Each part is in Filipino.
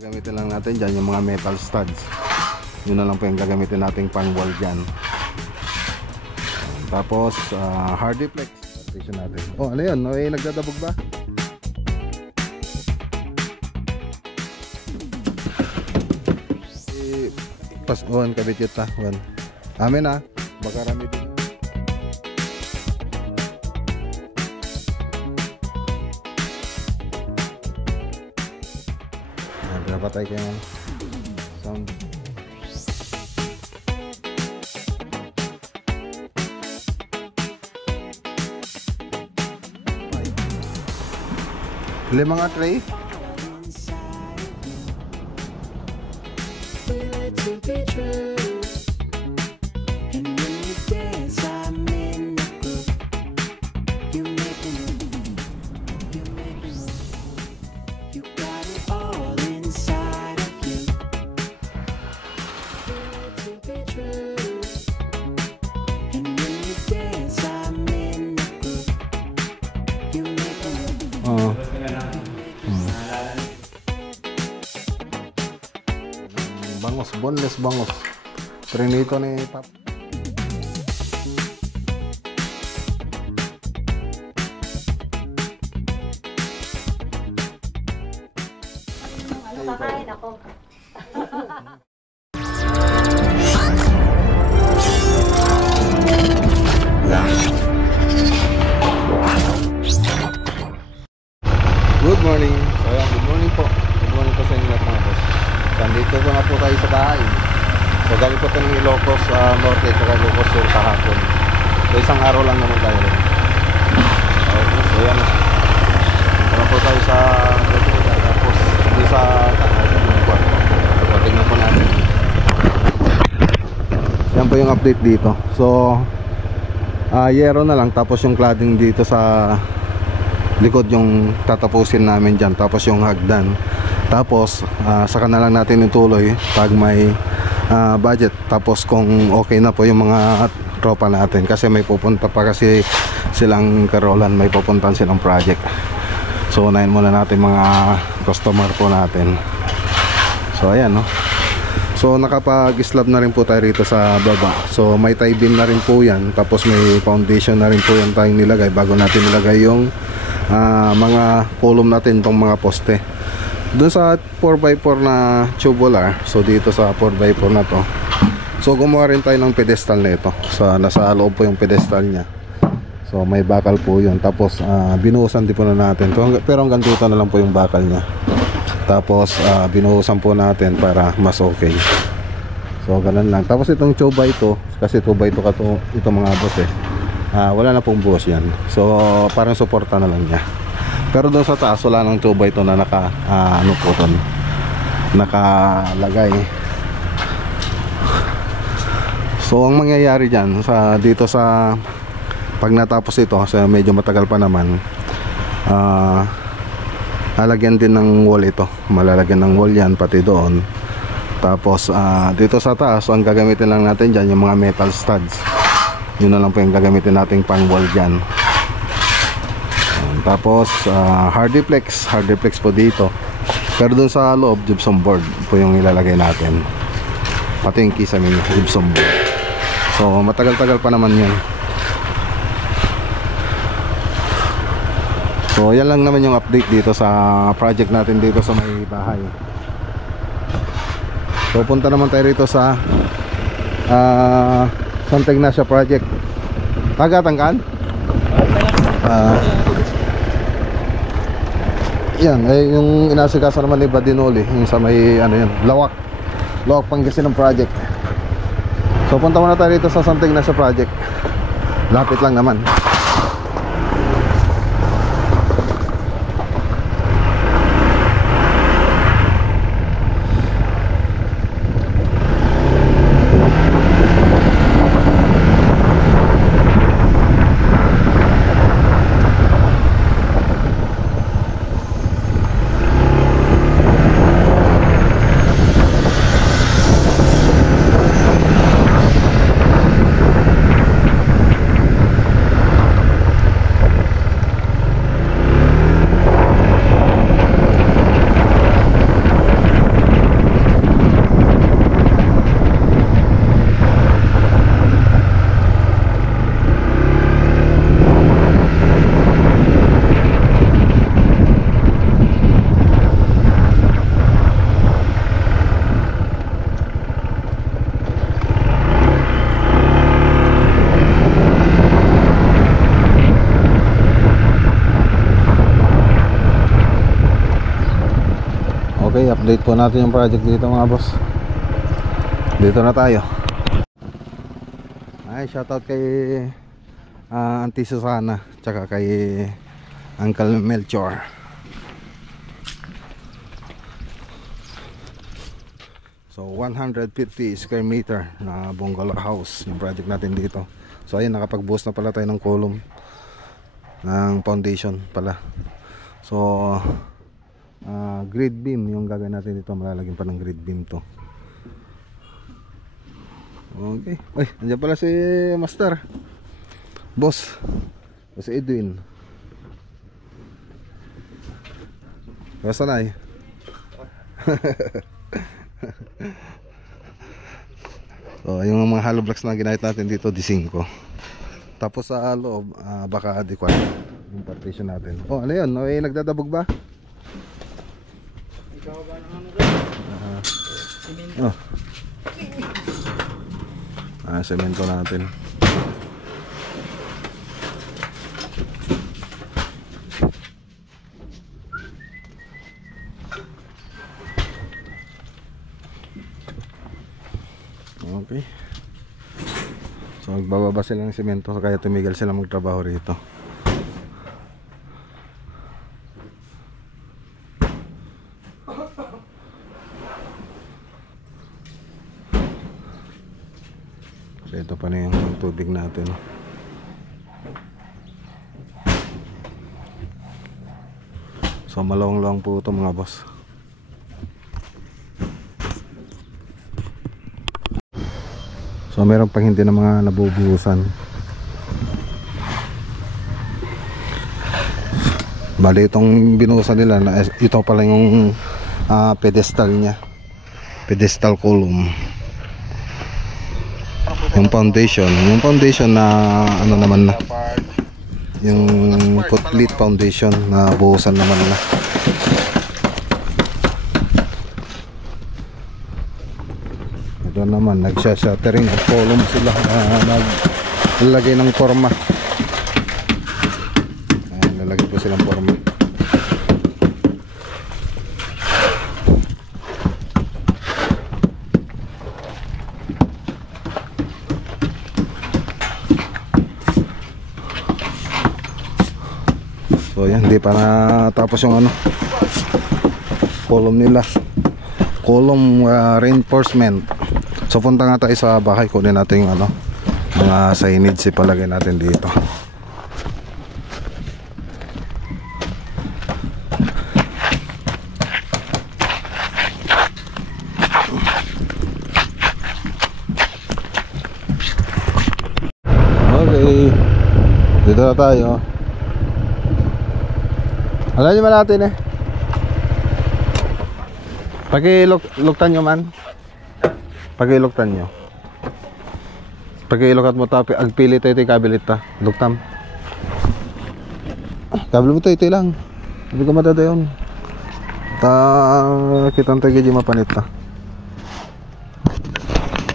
Gagamitin lang natin dyan yung mga metal studs. Yun na lang po yung gagamitin nating pang wall dyan. Tapos hardy flex partition natin. Oh, ano yun? May nagdadabog ba? Pas on kabit yun ta. Amin ah. Baka rami din. Patay kayo ng sound. Limang tray. Bangos, boneless bangos. Trinito ni Pap. Ano kakain ako? Good morning. So ayan, good morning po. Good morning po sa inyo lahat mga boss. Nandito ko na po tayo sa bahay. So galing po ito ng Ilocos Norte at Ilocos Sur kahapon. So isang araw lang naman tayo. Okay, so ayan. Dito na po tayo sa tapos hindi sa kwarto. So tingnan po natin. Yan po yung update dito. So yero na lang tapos yung cladding dito sa likod yung tatapusin namin dyan, tapos yung hagdan, tapos saka na lang natin ituloy pag may budget, tapos kung okay na po yung mga tropa natin, kasi may pupunta pa kasi silang Carolan, may pupuntan silang project. So unahin muna natin mga customer po natin. So ayan no. So nakapag-slab na rin po tayo rito sa baba. So may tie beam na rin po yan, tapos may foundation na rin po yan tayong nilagay bago natin nilagay yung mga column natin, itong mga poste doon sa 4x4 na tubular. So dito sa 4x4 na to, so gumawa rin tayo ng pedestal na ito. So nasa loob po yung pedestal nya. So may bakal po yun. Tapos binuhusan din po na natin, pero hanggang dito na lang po yung bakal nya. Tapos binuhusan po natin para mas okay. So ganun lang. Tapos itong 2x2, kasi 2x2 ka to, ito mga boss wala na pong buhos yan. So parang suporta na lang niya. Pero doon sa taas wala nang 2x2 na naka ano po doon, nakalagay. So ang mangyayari dyan dito sa pag natapos ito, kasi medyo matagal pa naman, lalagyan din ng wall ito. Malalagyan ng wall yan pati doon. Tapos dito sa taas ang gagamitin lang natin dyan yung mga metal studs. Yun na lang po yung gagamitin nating pang wall dyan. Tapos hardy flex po dito. Pero dun sa loob, gypsum board po yung ilalagay natin. Pati yung kisame yung gypsum board. So matagal-tagal pa naman yun. So yan lang naman yung update dito sa project natin dito sa may bahay. So punta naman tayo rito sa Santa Ignacia project. Taga-Tangkan? Yan, yung inasikasa naman ni Badinoli, yung sa may ano yun, Lawak Pangasinan project. So punta muna tayo rito sa Santa Ignacia project. Lapit lang naman. update po natin yung project dito mga boss. Dito na tayo. Ay, shoutout kay Auntie Susana, tsaka kay Uncle Melchor. So 150 square meter na bungalow house yung project natin dito. So ayun, nakapag-buhos na pala tayo ng column ng foundation pala. So grid beam yung gagawin natin dito. Malalagyan pa ng grid beam to. Okay. Ay, nandiyan pala si Master Boss Edwin. Basta na eh. So yung mga hollow blocks na ginamit natin dito, D5. Tapos sa loob, baka D4 yung partition natin. Oh, ano yun? Ay, nagdadabog ba? Ikaw ba naman ito? Semento natin. Okay. So magbababa sila ng semento, kaya tumigil sila magtrabaho rito. So ito pa na yung tubig natin. So malawang-lawang po ito mga boss. So meron pang hindi na mga nabubuhusan. Bali itong binuhusan nila na ito pala yung pedestal nya, pedestal column. Yung foundation na ano naman na, yung complete foundation na buhusan naman na. Ito naman, nagsha-shattering at column sila, naglalagay ng forma. Ayan, lalagay po silang forma. So yan, hindi pa natapos yung ano, column nila, column reinforcement. So punta nga tayo sa bahay, kunin natin yung ano, mga signage ipalagay natin dito. Okay, dito na tayo. Alam nyo ba natin eh, pakiluktan nyo man, pakiluktan nyo, pakilukat mo tapi agpili tayo kabilit ta luktam kabel mo tayo lang, hindi ko matadayon ta kitang tayo di mapanit ta.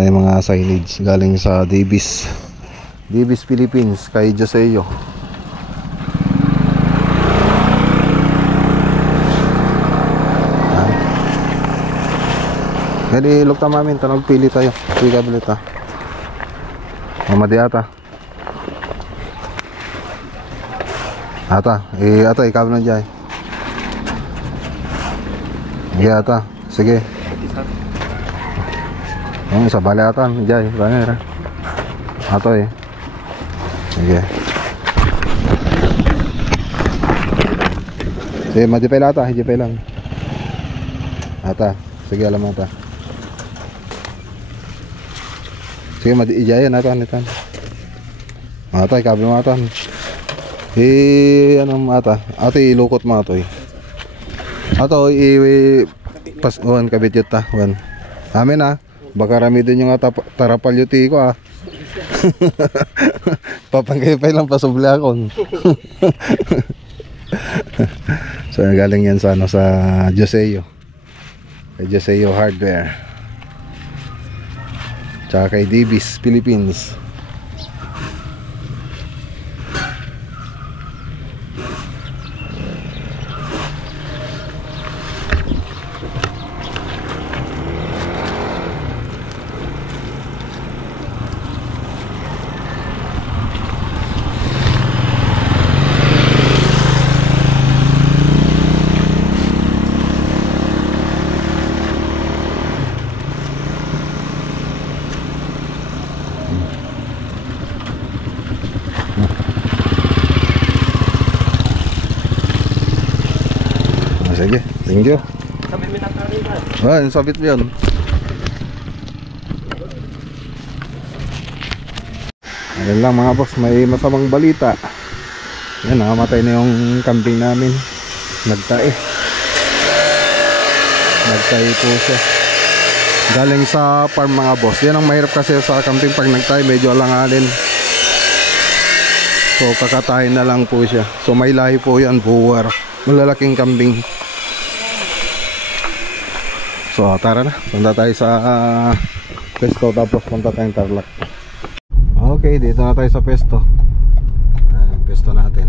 Ay mga signage galing sa Davis Philippines kay Joseo. Jadi lukta mamin tanong pili tayo. Pili kabel ita. Mamadi ata. Ata, ata ikabel na jay. Sige ata, sige. Ang isa bale ata, jay, banera. Ato eh. Sige. Sige, madipay ata, hijipay lang. Ata, sige alam ata. Sige, madi-ijayan natin. Matay, kabel mo natin. Ano mata? Ate, ilukot mo ito eh. Ato, pas-uwan kabit yun ta. Amin ah. Baka rami din yung tarapal yuti ko ah. Papanggaypay lang pasubli akon. So, galing yan sa, ano, sa Joseo. Kay Joseo Hardware. Tsaka kay Davis Philippines. Thank you. Sabi mo na kanina. Ayan, sabit mo yun. Ayun lang mga boss, may masamang balita. Yan, nakamatay na yung kambing namin. Nagtae po siya. Galing sa farm mga boss. Yan ang mahirap kasi sa kambing pag nagtae, medyo alanganin. So kakatayin na lang po siya. So may lahi po yan, buwar. Malalaking kambing. So tara na, punta tayo sa pesto, tapos punta tayong Tarlac. Okay, dito na tayo sa pesto. Ayan ang pesto natin.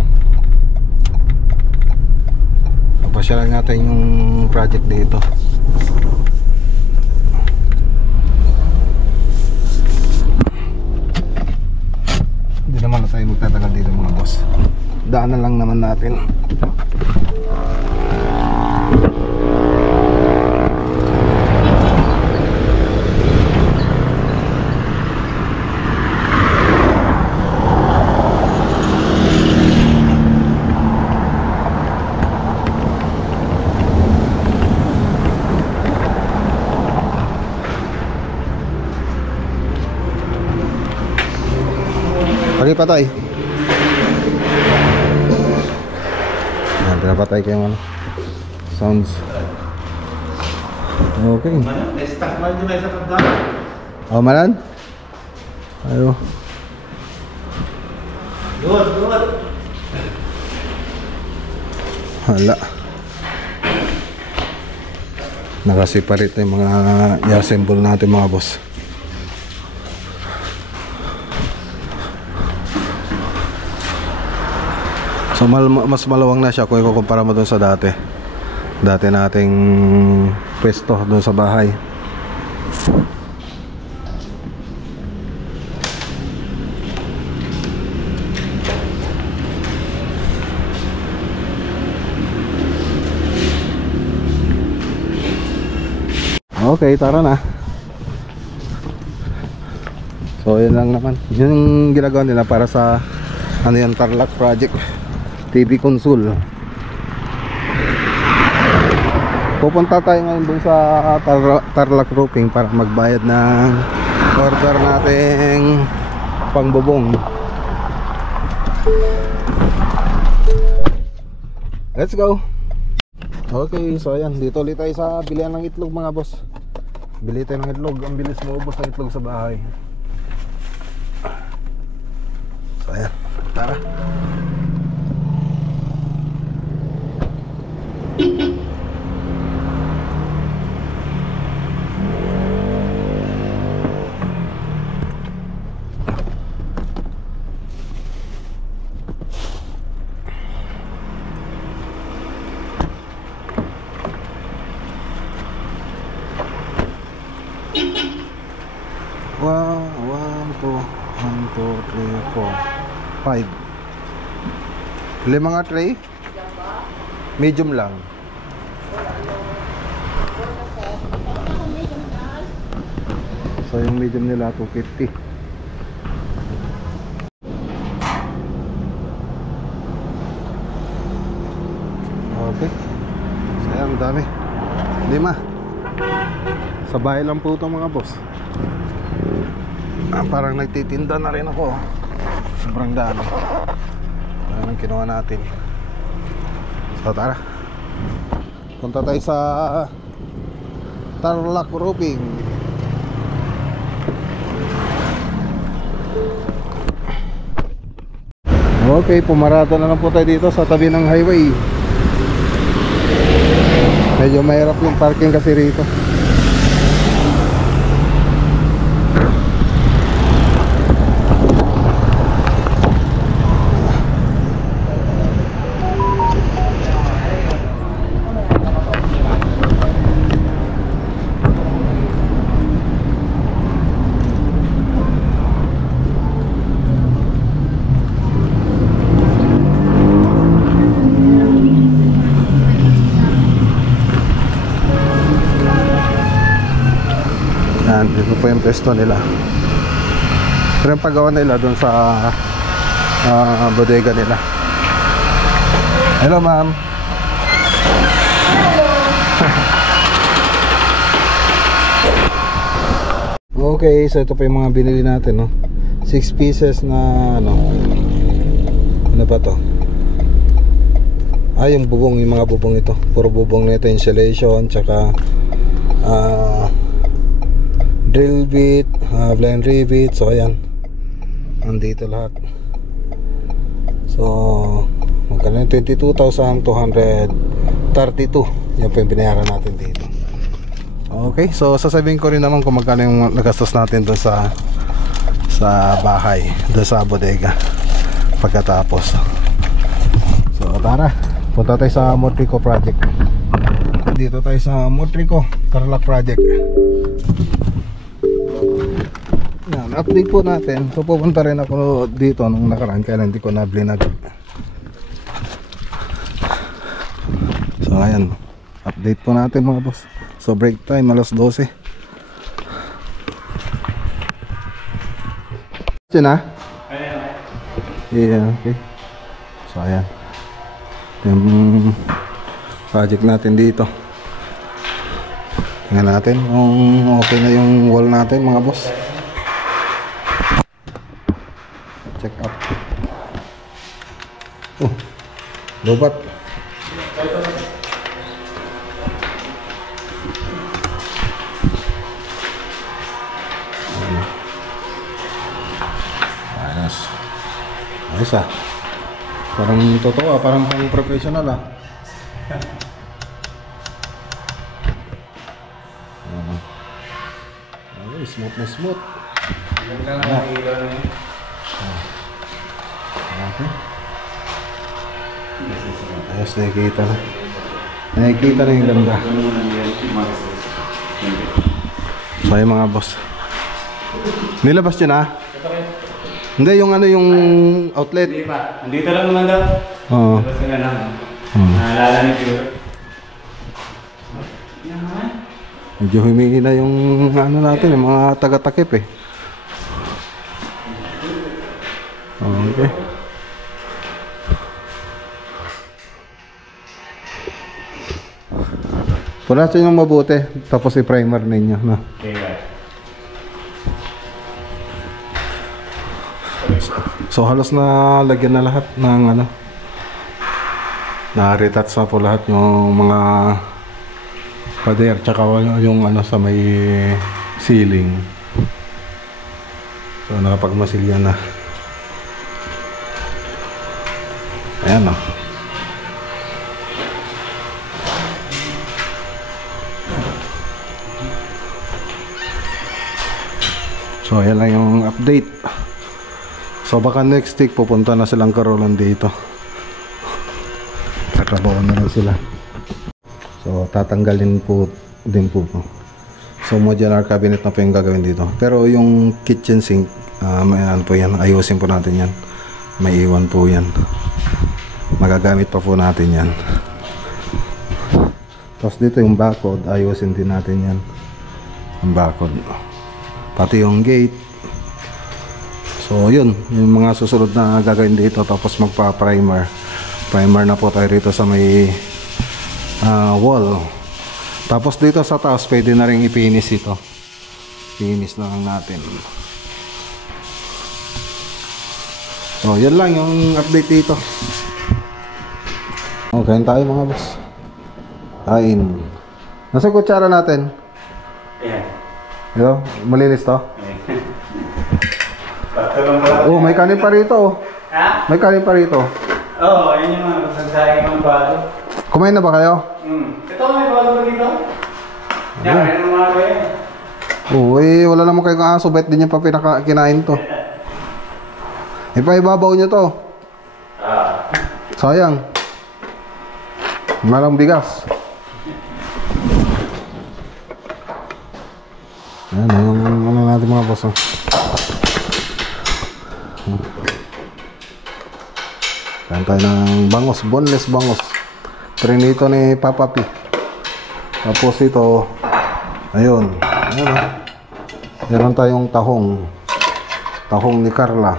Papasyalan natin yung project dito. Hindi naman na tayo magtatagal dito mga boss. Daanan lang naman natin. Pagi patay. Yan, pinapatay kayo ano. Sounds. Okay. Oh, malan? Ayo. Hala. Nakasiparit na yung mga i-assemble natin mga boss. So mas malawang na siya kung ikukumpara mo dun sa dati nating pwesto dun sa bahay. Okay, tara na. So yun lang naman, yun yung ginagawa nila para sa ano yung Tarlac project, TV console. Pupunta tayo ngayon dun sa Tarlac roofing para magbayad ng order nating pangbubong. Let's go. Okay, so ayan, dito ulit tayo sa bilihan ng itlog mga boss. Bili tayo ng itlog, ang bilis maubos ng itlog sa bahay. So ayan, tara. One, two, three, four, 5. Lima nga tray? Medium lang. So yung medium nila 250. Okay. So ayan, dami. 5. Sa bahay lang po ito mga boss. Parang nagtitinda na rin ako. Sobrang dami. Ayan ang kinuha natin. So tara, punta tayo sa Tarlac roofing. Okay, pumarada na lang po tayo dito sa tabi ng highway. Medyo mahirap yung parking kasi rito. Dito po yung pesto nila. Pero yung paggawa nila dun sa bodega nila. Hello ma'am. Okay, so ito pa yung mga binili natin, no? 6 pieces na ano ba to? Yung bubong, yung mga bubong ito. Puro bubong nito, insulation, tsaka drill bit, blind rivet. So ayan, nandito lahat. So magkano yung 22,232. Yan po yung binayaran natin dito. Okay, so sasabihin ko rin naman kung magkano yung nagastos natin doon sa bahay, doon sa bodega pagkatapos. So tara, punta tayo sa Motrico project. Dito tayo sa Motrico Tarlac project. Yan, update po natin. So pupunta rin ako dito nung nakaraan, kaya hindi ko na blinag. So ayan, update po natin mga boss. So break time alas 12. Diyan na? Yeah, okay. So ayan, yung project natin dito. Tingnan natin kung okay na yung wall natin mga boss. Check up. Oh, lobat. Ayos ah. Parang totoo ah, parang pang professional ah. Okay, smooth na smooth. Okay. Ayos, nakikita na. Nakikita na yung ganda. So yung mga boss, nilabas yun ah. Hindi, yung yung outlet. Hindi pa. Andito lang naman daw. Oo. Labas ka na lang. Naalala ni Pure. Medyo humingi na yung ano natin, yung mga taga-takip eh. Okay. Punasan yung mabuti, tapos i-primer ninyo, no? Okay, right. So halos na lagyan na lahat ng na-retouch na po lahat yung mga pader, tsaka yung sa may ceiling. So nakapagmasilya na. Ayan o. So ayan lang yung update. So baka next week pupunta na silang karolan dito. Katrabaho na lang sila. So tatanggalin po din po. So modular cabinet na po yung gagawin dito. Pero yung kitchen sink, may po yan. Ayusin po natin yan. May iwan po yan. Magagamit pa po natin yan. Tapos dito yung bakod, ayusin din natin yan. Ang bakod. Pati yung gate. So yun, yung mga susunod na gagawin dito. Tapos magpa-primer. Primer na po tayo rito sa may wall. Tapos dito sa taas pwede na rin ipinis ito. Pinis na lang natin. So yan lang yung update dito. Okay tayo mga boss. Kain. Nasa kutsara natin? Ayan. Ito, malinis to? Oh, may kanin pa rito oh. Ha? May kanin pa rito. Oo, yan yung mga kasagsayang mga balo. Kumain na ba kayo? Ito, may balo ba dito? Yan, may mga yan. Oo, wala naman kayong aso. Ba't din niya pa kinain to? Ipaibabaw niyo to. Sayang. Malang bigas. Ayan, yung natin mga boss. Kain tayo ng bangos, boneless bangos. Prinito ni Papa P. Tapos ito, ayun. Ayan, meron tayong tahong. Tahong ni Carla.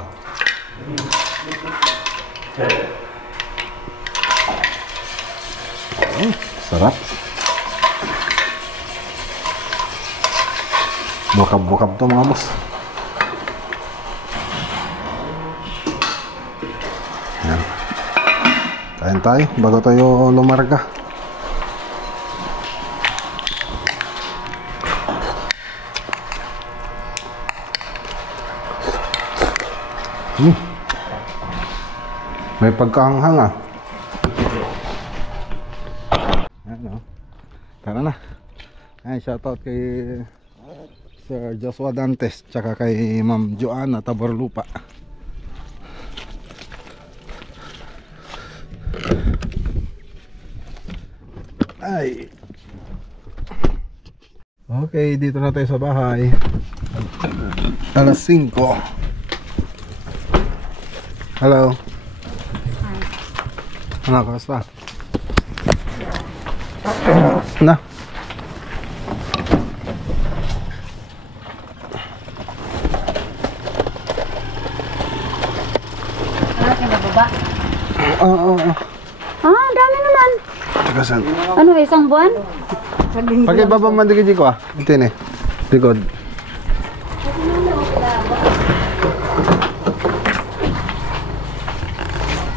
Sarap. Bukab-bukab to mga boss. Yan. Kain tayo bago tayo lumarga. May pagkahanghang ah. Ano? Tara na. Ay, shoutout kay Sir Joshua Dantes tsaka kay Ma'am Joanna Taborlupa. Ay. Okay, dito na tayo sa bahay. Alas 5. Hello. Ano, kamusta? Na. Malaki na baba. Oo. Ah, dami naman. Teka saan? Ano, isang buwan? Pag-ibaba man digid ko ah. Ito yun eh. Likod.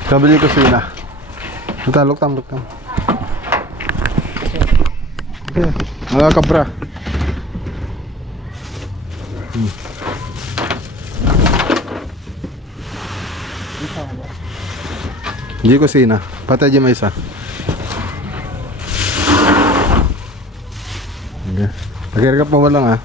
Kabili ko sila. Luktam. Okay. Mga kabra. Hindi ko sina. Patay di may isa. Okay. Pagkira ka pa walang ah.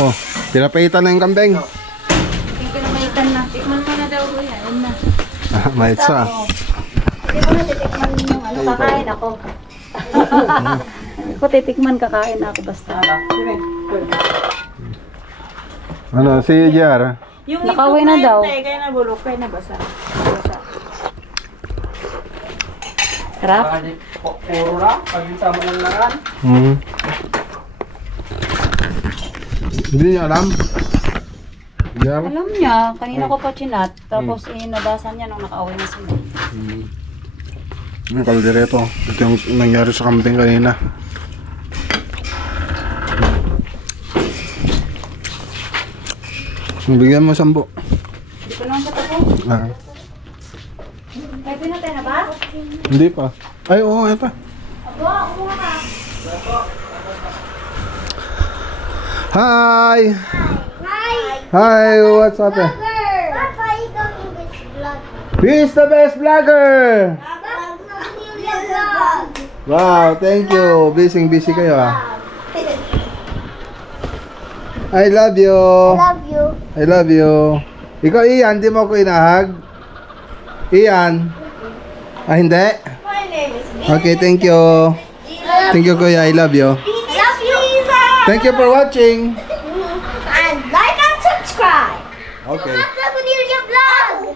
Oh, pinapaitan na yung kambing. Pinamaitan na. Tikman mo na daw ko yan. Yun na. Maitsa. Hindi ko na titikman yung ano, kakain ako. Ko titikman, kakain ako basta. Ano, si JR? Yung Nakauwi na daw. Kaya nabulok, kaya nabasa. Sarap? Puro na, pag-isama ng naran. Hindi niya alam. JR? Alam niya, kanina ko pa chinat. Tapos inadasan niya nung nakauwi na sila. Ang kaldereto. Ito yung nangyari sa kambing kanina. Bigyan mo 10. Hindi ko naman siya tapos. Ah. Kaya pinatay na ba? Hindi pa. Ay, oo, ito. Abo, kumuha ka. Hi! Hi! Hi, what's up? Papa, ikaw yung best vlog. He's the best vlogger! Vlog. Wow, thank you. Busy kayo ah. I love you. Love you. I love you. Ikaw, Ian, di mo ako inahag? Ian? Ah, hindi? My name is Okay, thank you. Thank you, Kuya. I love you. Love you. Thank you for watching. And like and subscribe. Okay. Papa, Vanilla Vlog.